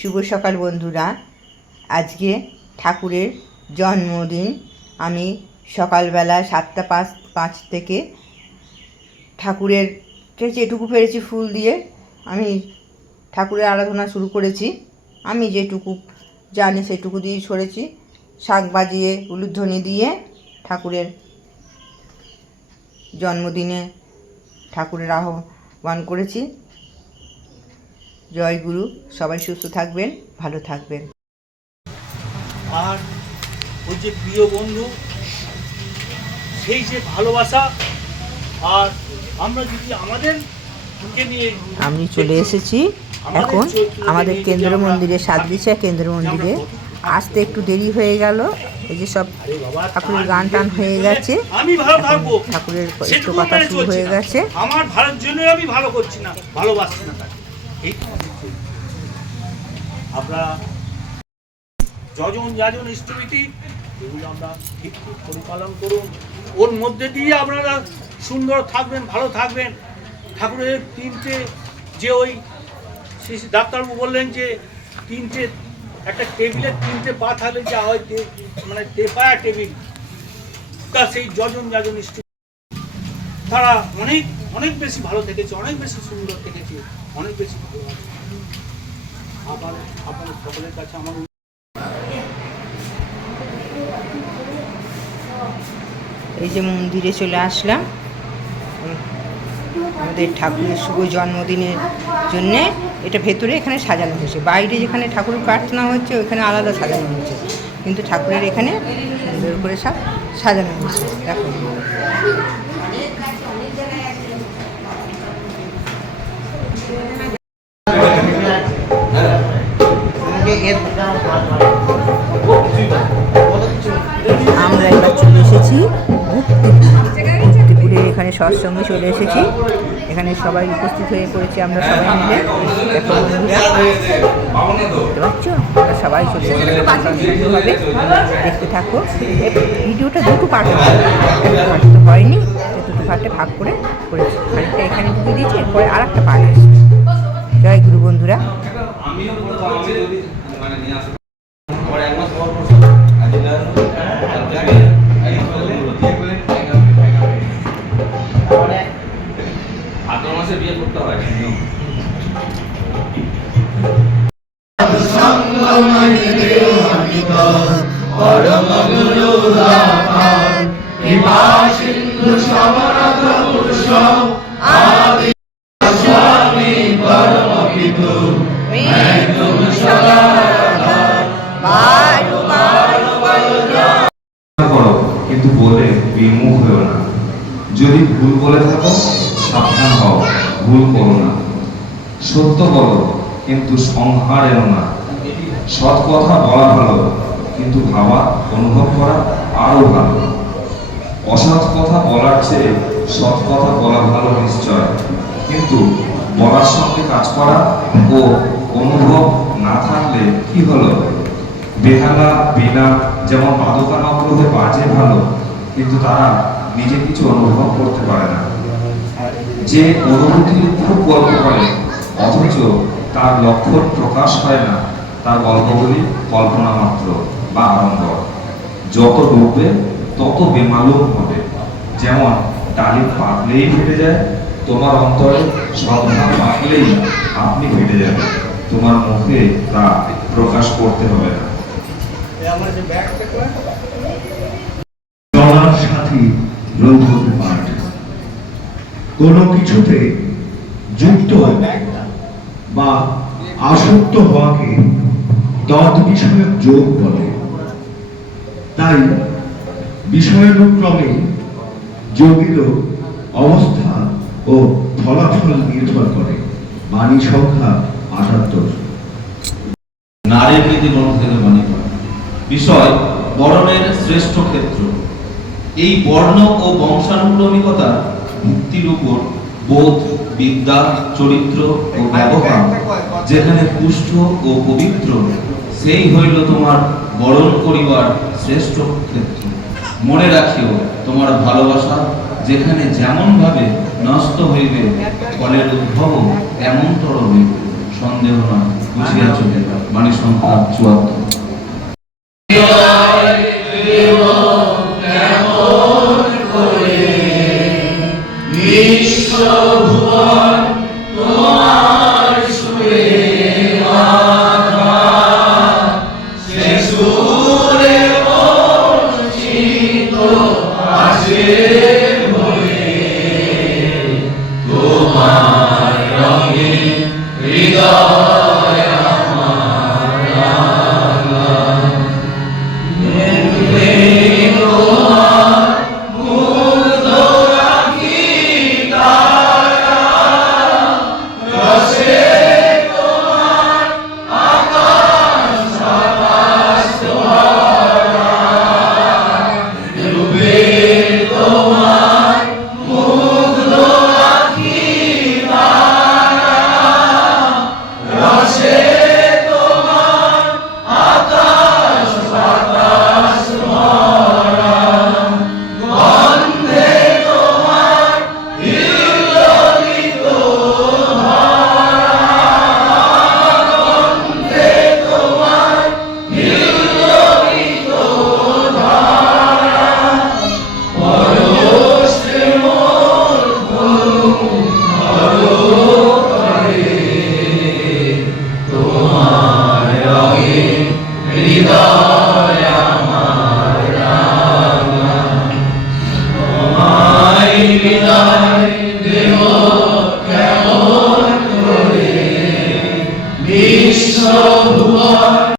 শুভ সকাল বন্ধুরা। আজকে ঠাকুরের জন্মদিন। আমি সকালবেলা 7:05 থেকে ঠাকুরের যেটুকু পেরেছি ফুল দিয়ে আমি ঠাকুরের আরাধনা শুরু করেছি। আমি যেটুকু জানি সেটুকু দিয়ে সরেছি, শাঁখ বাজিয়ে উলুধ্বনি দিয়ে ঠাকুরের জন্মদিনে ঠাকুরের আহ্বান করেছি। জয় গুরু। সবাই সুস্থ থাকবেন, ভালো থাকবেন। আর ওই যে প্রিয় বন্ধু, সেই যে ভালোবাসা, আর আমরা যদি আমাদেরকে নিয়ে আমি চলে এসেছি এখন আমাদের কেন্দ্র মন্দিরে, সাদরিচা কেন্দ্র মন্দিরে। আসতে একটু দেরি হয়ে গেল, এই যে সব ঠাকুরের গান টান হয়ে গেছে, আমি ভালো থাকবো, ঠাকুরের একটু কথা শুরু হয়ে গেছে। আমার ভালোর জন্য আমি ভালো করছি না, ভালোবাসছি না তাকে। এই আমরা যজন যাজন ইষ্টবিধি এগুলো আমরা ঠিক পরিপালন করুন। ওর মধ্যে দিয়ে আপনারা সুন্দর থাকবেন, ভালো থাকবেন। ঠাকুরের তিনটে যে ওই ডাক্তারবাবু বললেন যে তিনটে, একটা টেবিলের তিনটে পা থাকলে যা হয় মানে টেপায়া টেবিল, তা সেই যজন যাজন ইষ্ট তারা অনেক অনেক বেশি ভালো থেকেছে, অনেক বেশি সুন্দর থেকেছে, অনেক বেশি ভালো আছে। আবার আপনাদের সকলের কাছে আমার এই যে মন্দিরে চলে আসলাম আমাদের ঠাকুরের শুভ জন্মদিনের জন্যে। এটা ভেতরে এখানে সাজানো হয়েছে, বাইরে যেখানে ঠাকুরের প্রার্থনা হচ্ছে ওইখানে আলাদা সাজানো হয়েছে, কিন্তু ঠাকুরের এখানে সুন্দর করে সব সাজানো হয়েছে। দেখো আমরা এবার চলে এসেছি ভক্তিপুরে। এখানে সৎসঙ্গে চলে এসেছি, এখানে সবাই উপস্থিত হয়ে পড়েছি আমরা সবাই মিলে। দেখো বন্ধুরা, দেখতে পাচ্ছ আমরা সবাই চলে এসেছি, সুন্দরভাবে দেখতে থাকো। ভিডিওটা দুটো পার্টে পার্ট তো হয়নি, দুটো পার্টে ভাগ করে করেছি। খানিকটা এখানে ঢুকে দিয়েছি, এরপরে আর একটা পার্ট আসবে। জয় গুরু বন্ধুরা। বিয়ে করতে হয় কিন্তু বলে বিমুখ হয়েও না। যদি ভুল বলে থাকো সাবধান হও, ভুল করো না। সত্য বলো কিন্তু সংহার এনো না। সৎ কথা বলা ভালো, কিন্তু ভাবা অনুভব করা আরো ভালো। অসৎ কথা বলার চেয়ে সৎ কথা বলা ভালো নিশ্চয়, কিন্তু বলার সঙ্গে কাজ করা ও অনুভব না থাকলে কি হলো? বেহালা বিনা যেমন বাদকানগ্রহে বাজে ভালো, কিন্তু তারা নিজে কিছু অনুভব করতে পারে না। যে অনুভূতির খুব গল্প করে অথচ তার লক্ষণ প্রকাশ হয় না, তার গল্পগুলি কল্পনা মাত্র বা আড়ম্বর। যত ডুববে তত বেমালুম হবে। যেমন ডালিম পাকলেই ফেটে যায়, তোমার অন্তরে সদনা পাকলেই আপনি ফেটে যাবে, তোমার মুখে তা প্রকাশ করতে হবে না। চলার সাথী রঘুপতি পাঠ, কোনো কিছুতে যুক্ত বা আসক্ত হওয়াকে তদ বিষয়ক যোগ বলে। তাই বিষয়ানুক্রমে যোগের অবস্থা ও ফলাফল নির্ভর করে। বাণী সংখ্যা ৭৮। নারীর নীতি গ্রন্থ থেকে বাণী করা বিষয় বর্ণের শ্রেষ্ঠ ক্ষেত্র। এই বর্ণ ও বংশানুক্রমিকতার মুক্তির উপর বোধ, বিদ্যা, চরিত্র ও ব্যবহার যেখানে পুষ্ট ও পবিত্র, সেই হইল তোমার বরণ করিবার শ্রেষ্ঠ ক্ষেত্র। মনে রাখিও, তোমার ভালোবাসা যেখানে যেমন ভাবে নষ্ট হইবে, ফলের উদ্ভব এমনতর হইবে। সন্দেহ নয়, বুঝিয়া চলে যাবে। বাণী সংখ্যা 74।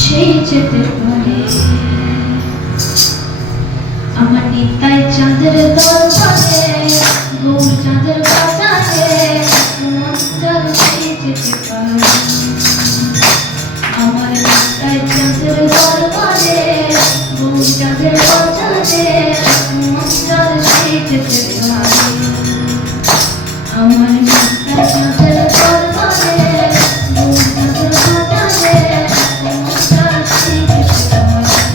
সেই যেতে পারে আমার নিতাই চাঁদের দল ধরে গৌর চাঁদের বাজারে মঞ্জার সেই যেতে পারে আমার নিতাই চাঁদের দল ধরে গৌর চাঁদের বাজারে মঞ্জার সেই যেতে পারে আমার নিতাই চাঁদের দল ধরে গৌর চাঁদের বাজারে মঞ্জার সেই যেতে পারে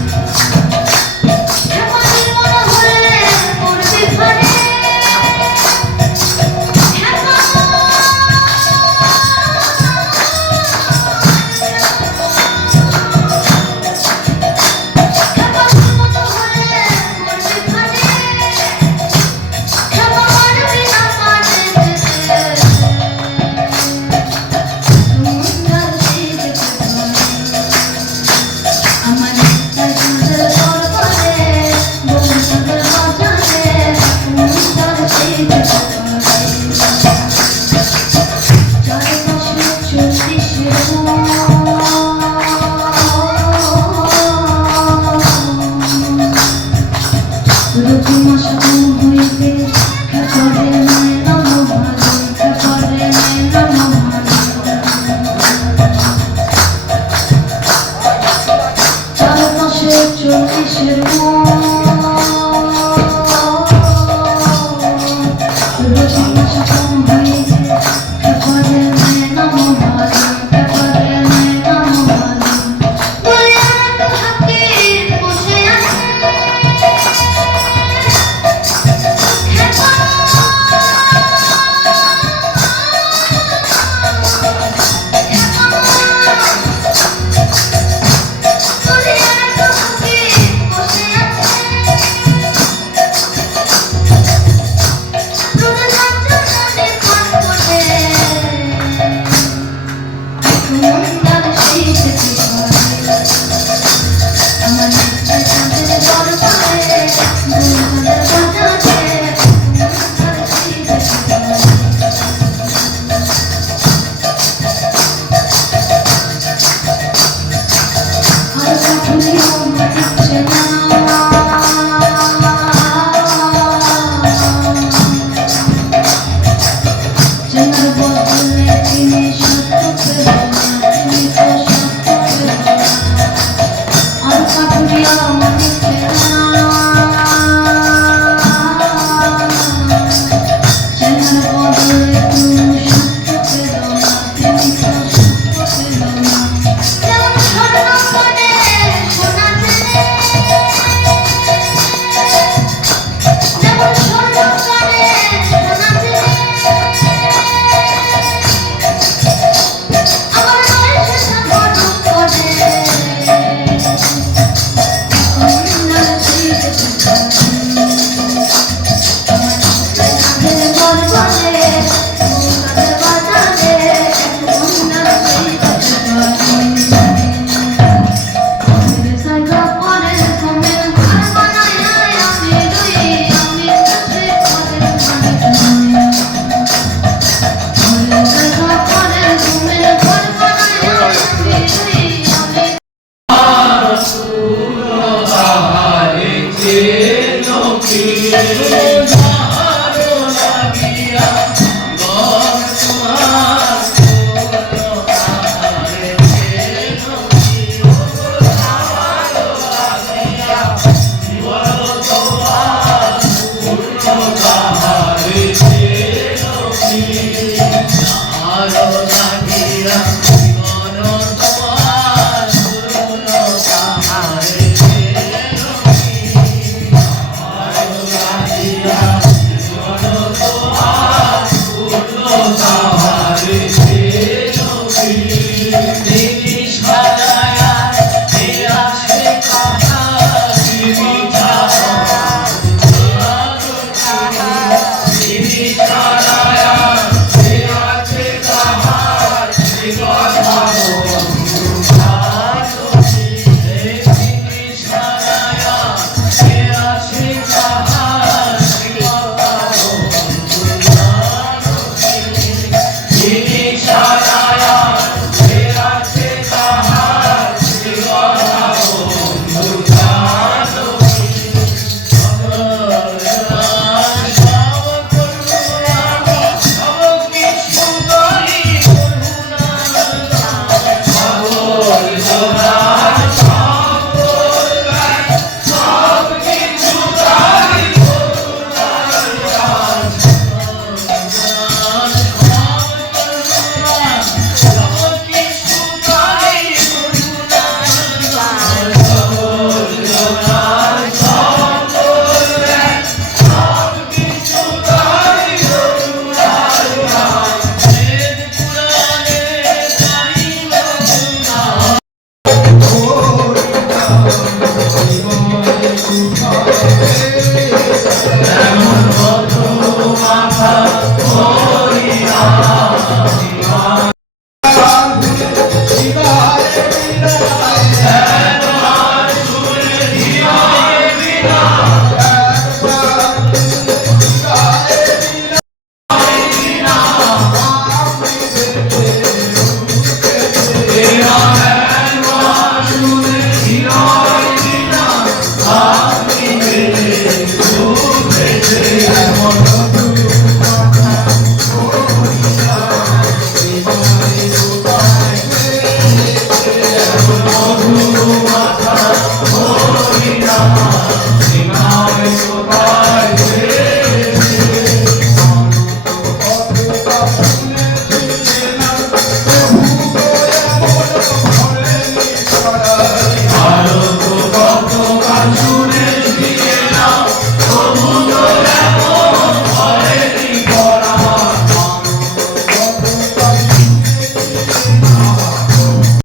এমন